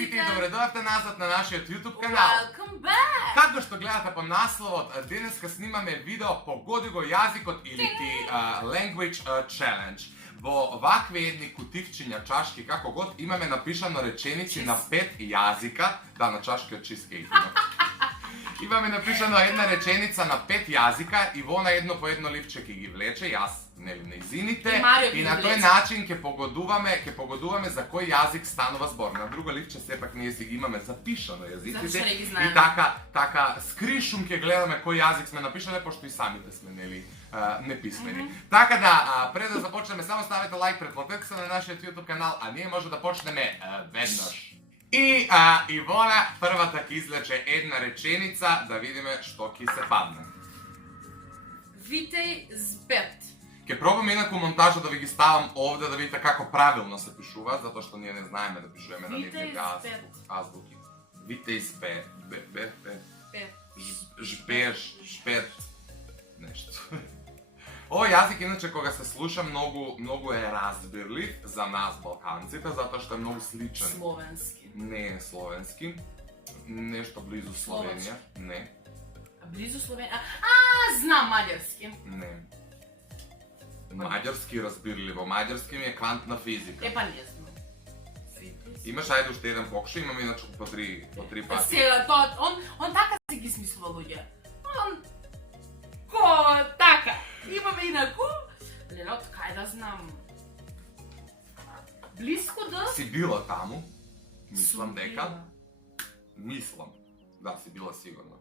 sviti i dobrodošli nazad na naš YouTube kanal. Welcome back! Kako što gledate po naslovu, dneska snimame video Pogodi go jazikot ili ti Language Challenge. Bo ovakve jedni kutivčinja čaški, kako god, imame napišano rečenici na 5 jazika, da, na čaški od cheesecake. Imame napišano jedna rečenica na 5 jazika i ona jedno po jedno lipče, ki gi vleče, jaz ne izinite. I na toj način ke pogoduvame za koji jazik stanova zbor. Na drugo lipče sepak nije si imame zapišano jezicite. I taka skrišum ke gledame koji jazik sme napišali, pošto i sami te sme nepismeni. Taka da, pre da započneme, samo stavite like, pretplatite se na naš YouTube kanal, a nije može da počneme vednoš. I Ivona prva tak izleče jedna rečenica, da vidime što ki se padne. Vitej zbet. Ke probam inaku montažu da vi gi stavam ovde da vidite kako pravilno se pišuva, zato što nije ne znajeme da pišujeme na nivnje azbuki. Vitej zbet. Žbeš, špet, nešto. Ovo jazik, inače, koga se sluša, mnogo je razbirljiv za nas Balkancite, zato što je mnogo sličan. Slovenski. Ne slovenski. Nešto blizu Slovenija. Ne. Blizu Slovenija? Znam mađarski. Ne. Mađarski razbirljivo. Mađarski mi je kvantna fizika. Pa ne znam. Imaš ajde ušte jedan pokušaj, imam inače po tri pati. On taka se gi smisla ludje. Ko taka. Imam inaku. Lelot, kaj da znam. Blisko da? Si bila tamo? Mislim deka. Mislim. Da, si bila sigurno.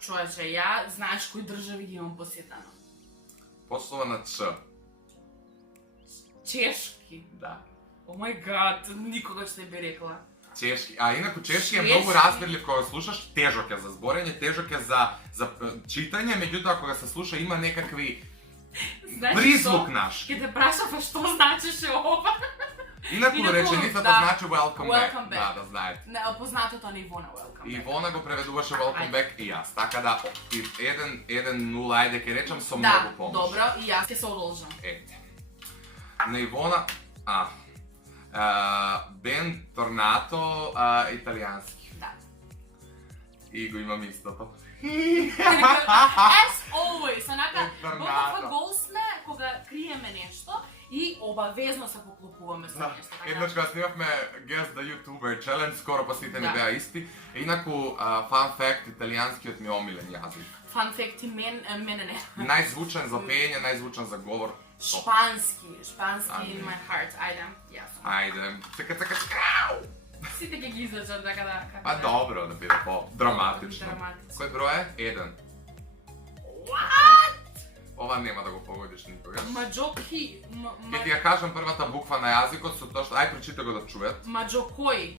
Čovječe, ja znaš koju državi gi imam posjetano? Poslova na Č. Češki. Da. Oh my god, nikoga što bi rekla. Češki, a inaku češki je mnogo razbirljiv koga slušaš, težak je za zborenje, težak je za čitanje, međutim ako ga se sluša ima nekakvi prizvuk naš. Kad te prašam pa što značiš ova? Inaku rečenica to znači welcome back, da znajete. Ne, poznato to ni Ivona welcome back. Ivona go preveduvaše welcome back i jaz, taka da 1-0, ajde ke rečem, so mnogo pomož. Da, dobro, i jaz ke se odložam. Ete. Na Ivona, band Tornato, italijanski. Da. Igo imam isto to. As always, onaka, bukva gol sme, koga krijeme nešto i obavezno se poklopuvame sa nešto. Jednač kada snimavme Guess the YouTuber Challenge, skoro pa svi te mi beja isti. Inaku, fun fact, italijanski od mi je omiljen jazik. Fun fact i mene ne. Najzvučan za penje, najzvučan za govor. Španski in my heart, ajde, jasno. Ajde, caka, skrau! Svi te kak izlačat, da kada... Pa dobro, da bude po dramatično. Koji broj je? 1. What? Ova nema da go pogodiš nikoga. Mađoki... Kaj ti ja kažem prva ta bukva na jaziku su to što... Aj, pročitaj go da čujet. Mađokoji.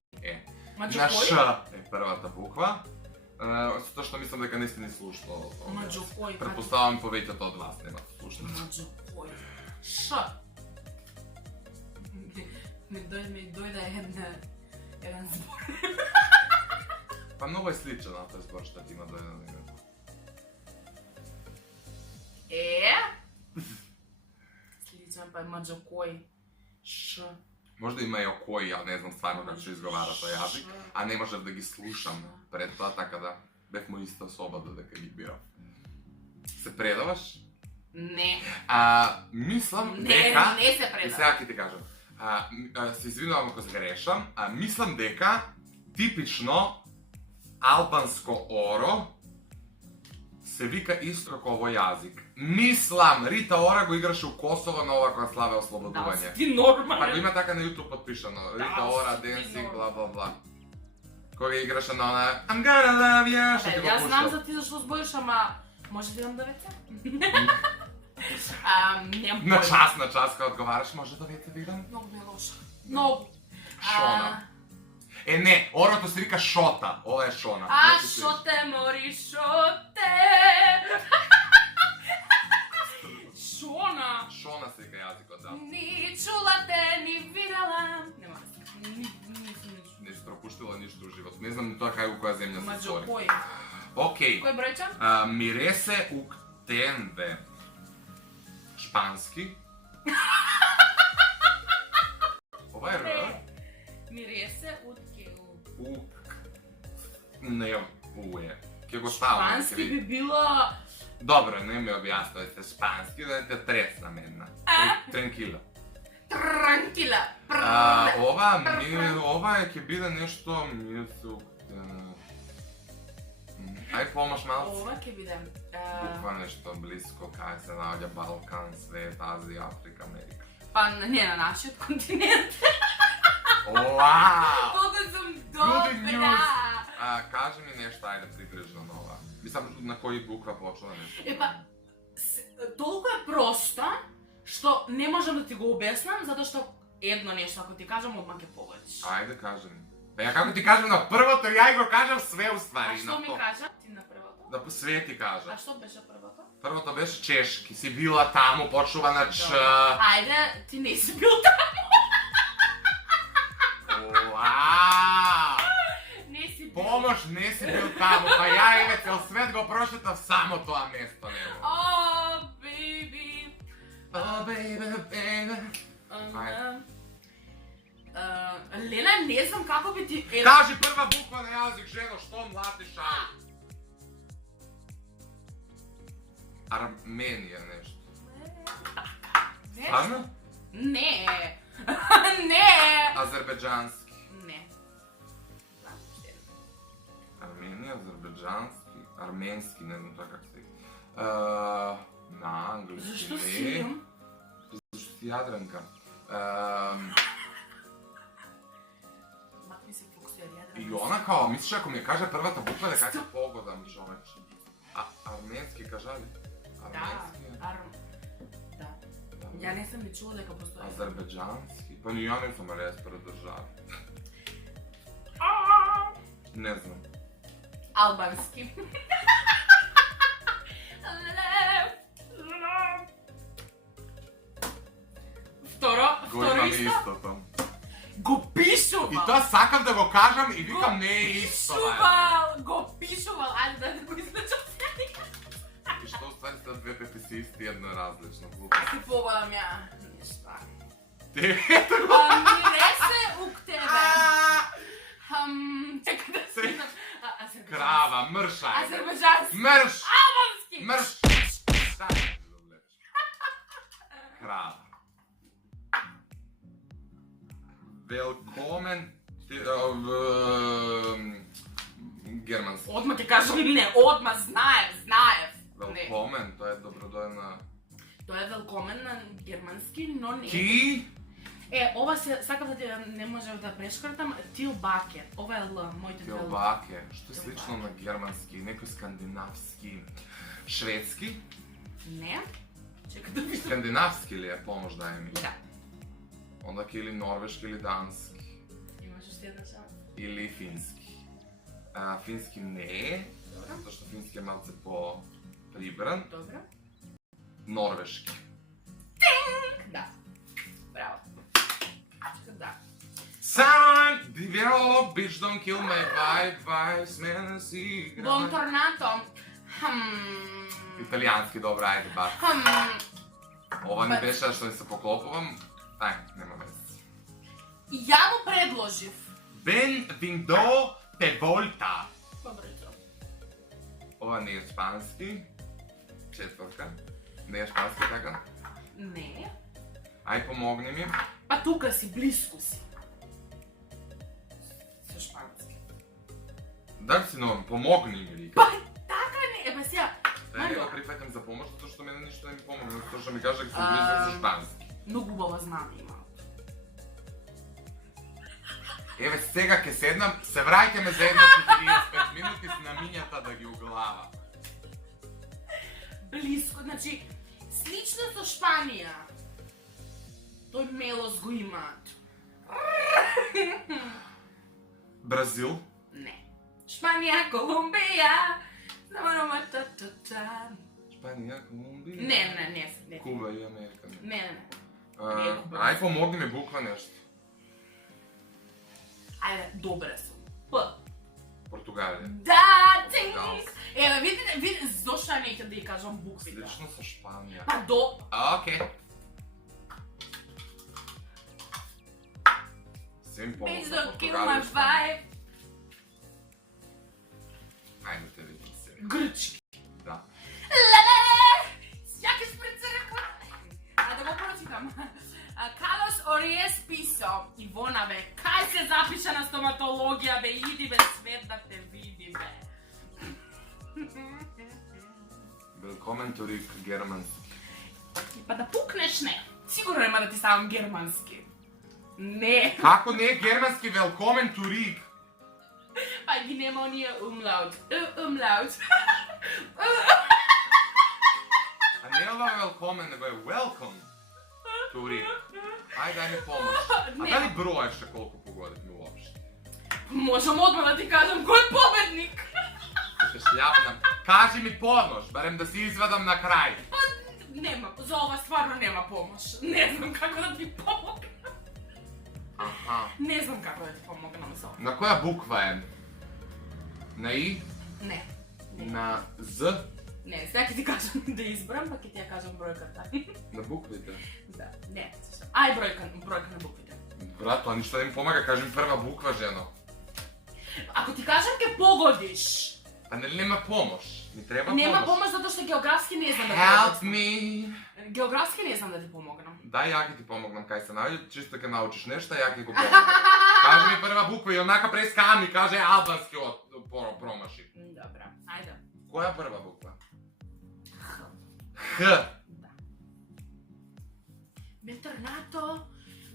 Na š je prva ta bukva. To što mislim da ga niste ni slušalo. Mađokoji. Pretpostavljam povedite to od vas, nema slušalo. Mađokoji. Š. Mi dojda jedan zbor. Pa mnogo je sličan na taj zbor što ti ima dojda na ime. Sličan pa je mađokoji. Š. Možda ima i okoji, ali ne znam stvarno kako ću izgovarati to jazik. A ne možem da gi slušam pred to, tako da beh mu ista osoba da ga gi birao. Se predavaš? Ne. Mislim deka... Ne se predavam. I сега ti kažem. Se izvinjavam ako zgrešam. Mislim deka tipično albansko oro se vika isto kako ovo jazik. Mislim, Rita Ora go igraše u Kosovo na ova koja slave osloboduvanje. Da, ti normalno. Pa go ima taka na YouTube potpišano. Rita Ora, dancing, bla bla bla. Koga igraše na ona I'm gonna love you, što ti go pušta. Ja znam za ti zašto zbojiš, ama može ti vam da vece? Na čas kad odgovaraš, može da vete vidim? Mnogo mi je loša. Mnogo. Šona. Ne, oro to se vika šota, ovo je šona. Šote mori, šote. Šona. Šona se vika jaziko, da. Ni čula te, ni videla. Nema nisi propuštila ništa u životu. Ne znam ni to u koja zemlja se stvori. Mađokoji. Okej. Koji brojčan? Mirese u tende. Španski. Ovo je R. Миресе уткеу. Не, уе. Ке го ставам. Шпански би било... Добро, не ми објаснувате шпански, да те тресна менна. Тренкила. Транкила. Ова е ќе биде нешто мисук. Ај помаш малце. Ова ќе биде... Буква нешто близко, кај се наоѓа Балкан, свет, Азија, Африка, Америка. Па не на нашиот континент. Вау! Колко сум Good добра! news! Кажи ми нешто, ајде приближно на ова. Мислам, на кој буква почна нешто. Епа, толку е просто, што не можам да ти го објаснам, затоа што едно нешто, ако ти кажам, одма ќе погодиш. Ајде, кажи ми. Ја како ти кажам на првото, ја и го кажам све уствари. А што ми кажа? Ти на првото? Да по све ти кажа. А што беше првото? Првото беше чешки, си била таму, почува на Ч. Ајде, ти не си бил таму. Вау! Не си бил. Помош, не си бил таму, па ја еве цел свет го прошетав само тоа место него. О, бейби. Oh baby, baby. Лена, не знам како би ти... Кажи прва буква на јазик, жено, што млатиш Арменија нешто. Стварно? Не. Не. Азербеџански. Не. Арменија, азербеџански, арменски, не знам тоа како се на англиски не. Зашто си? Зашто си Јадранка. Мак ми се фокусира Јадранка. И она као, мислиш ако ми ја каже првата буква дека ќе погодам, човече. Арменски кажа ли? Арменски? Да. Ја не сум ни чула дека постои. Азербеџански? Па ни ја не сум рез прдржави. Не знам. Албански. Второ Го исто. истото. Го пишувал. И тоа сакав да го кажам и викам не е исто. Го пишувал. Ајде да го излечам сега. И што остави са двете песисти едно различно. Си побавам ја нешта. Ето го! Миресе ук тебе. Чека да си... Крава, мрш, ајде. Азербеџански. Мрш! Албански. Мрш! Крава. Велкомен... Германски. Одма ќе кажам не, одма знаев. Велкомен, тоа е добродојна... Тоа е велкомен на германски, но не. Ки? Ова се, сакав да ти не можев да прешкртам, тилбаке. Ова е Л, моите две Л. Тилбаке, што е слично на германски, некој скандинавски, шведски? Не. Чека да видам. Скандинавски ли е, помош дај ми? Да. Онда ке или норвешки или дански. Имаш уште една шанса. Или фински. Фински не е, затоа што фински е малце по-прибран. Добро. Норвешки. Да. Браво. Чека да. Sound, divierolo, bitch don't kill my vibe, смена си играй. Бон торнато. Италијански, добро, ајде, бат. Ова не беше што не се поклопувам. Ај, нема вез. И ја му предложив. Benvindo te volta. Добро jutro. Ова не е шпански. Четвртка. Не е шпански така? Не. Ај, помогни ми. Па тука си, близко си. Со шпански. Дали си новам, помогни ми вика. Па така не, епа сега. Не го прифатам за помош, затоа што мене ништо не ми помогне, затоа што ми кажа дека сум близок за шпански. Многу убава знаме има. Еве сега ќе седнам, се враќаме за една 45 минути с намињата да ги углава. Близко, значи, слично со Шпанија. Тој мелос го имаат. Бразил? Не. Шпанија, Колумбија. Замарома та-та-та. Шпанија, Колумбија? Не. Куба и Америка. Не. Ај, помогни ми буква нешто. Ајде, добре сум. П. Португалија. Да, тинг! Еве, видите, зошто не ќе да ја кажам буквите? Слично со Шпанија. Па до... Океј. svim Bitch, pomogla don't pod kill my pogledalištem. vibe. Ajde te vidim se. Grčki. Da. Lele! Sjakeš pred crkva. A da go pročitam. Carlos Ories pisao, Ivona be, kaj se zapiša na stomatologija be, idi be svet da te vidi be. Willkommen to Rick Germanski. Pa da pukneš ne. Sigurno ima da ti stavim germanski. Ne. Kako ne germanski Willkommen to Rick? Pa gi nema onije umlaut. Umlaut. A ne ova Willkommen, nego je Welcome to Rick. Ajde, daj mi pomoć. A da li brojaš še koliko pogodit mi uopšte? Možem odmah da ti kažem ko je pobednik. Te šljapnam. Kaži mi pomoć, barem da si izvadam na kraj. Pa nema, za ova stvarno nema pomoć. Ne znam kako da ti pomognem. Aha. Ne znam kako da ti pomognem za ovo. Na koja bukva je? Na I? Ne. Na Z? Ne, sve ki ti kažem da izbram, pa ki ti ja kažem brojkata. Na bukvite? Da, ne. Aj brojka na bukvite. Brato, a ništa da mi pomaga, kaži mi prva bukva, ženo. Ako ti kažem ke pogodiš, Pa ne li nema pomoć? Mi treba pomoć. nema pomoć zato što geografski ne znam da ti Help pomognem. me! Geografski ne znam da ti pomognem. Daj ja ki ti pomognem kaj se navlja, čisto kad naučiš nešto, ja ki go pomognem. Kaži mi prva bukva i onaka preskami, kaže albanski promaši. Dobra, ajde. Koja prva bukva? H. H. Da. Bentornato,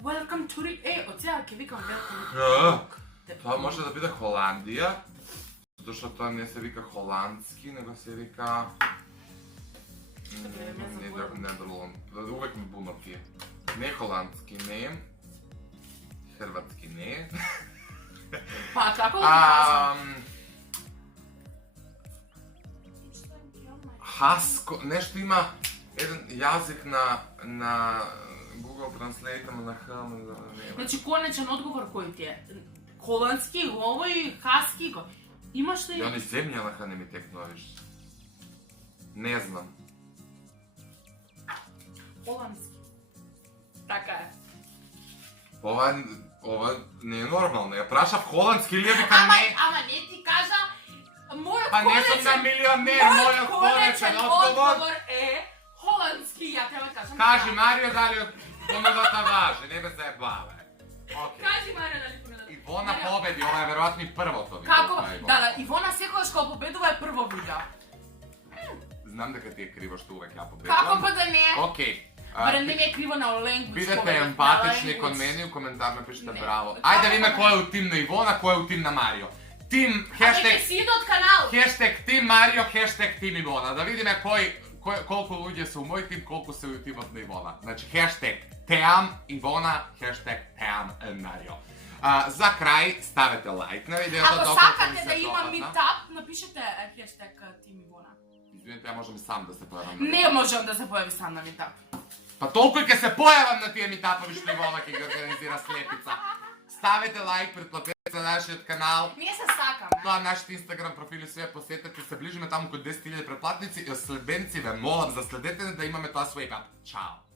welcome to Rick. Od сега ke vikam welcome to Rick. Pa može da bude Holandija, zato što to ne se vika holandski, nego se vika... Nederland. Uvek mi buno pije. Ne holandski, ne. Hrvatski, ne. Pa kako da ti kažem? Hasko, nešto ima jedan jazik na Google Translate-ama na H, nema. Znači konačan odgovor koji ti je? Holandski, ovo i haski. Imaš li... I oni zemlje na H ne mi tek noviš. Ne znam. Holandski. Taka je. Ova ne je normalno, ja prašav holandski ili je vika ne. Ama ne ti kaža, moj Pa ne sam na milioner, moj konačan odgovor. holandski, ja treba kažem. Kaži Mario da li pomedota važe, ne me zajebave. Okej. Kaži Marija da li pomedota. Ivona pobedi, ova je verovatno i prvo to vidio. Kako? Da, Ivona Sjekovaš kao pobedova je prvo video. Znam da kad ti je krivo što uvek ja pobedujem. Kako pa da ne? Okej. Barem ne mi je krivo na language. Budete empatični kod meni, u komentar napišite bravo. Ajde da vidimo ko je u tim na Ivona, ko je u tim na Mario. Tim, hashtag... A si idu od kanala. Hashtag Team Mario, hashtag Team Ivona. Da vidimo koliko ljudi su u moj tim, koliko su u tim od Ivona. Znači hashtag Team Ivona, hashtag Team Mario. Za kraj stavite like na video. Ako sakate da ima meetup, napišete hashtag Team Ivona. Izvinite, ja možem i sam da se pojavam. Ne možem da se pojavi sam na meetup. Pa toliko i kad se pojavam na tije meetupovi što Ivona ki ga organizira Sljepica. Stavite like, pretplatite za naš kanal. Nije se sakam, To je naš Instagram profili, sve posjetite se, bližime tamo kod 10.000 pretplatnici i sledenci ve molam za sledete da imаме това swipe up. Ćao!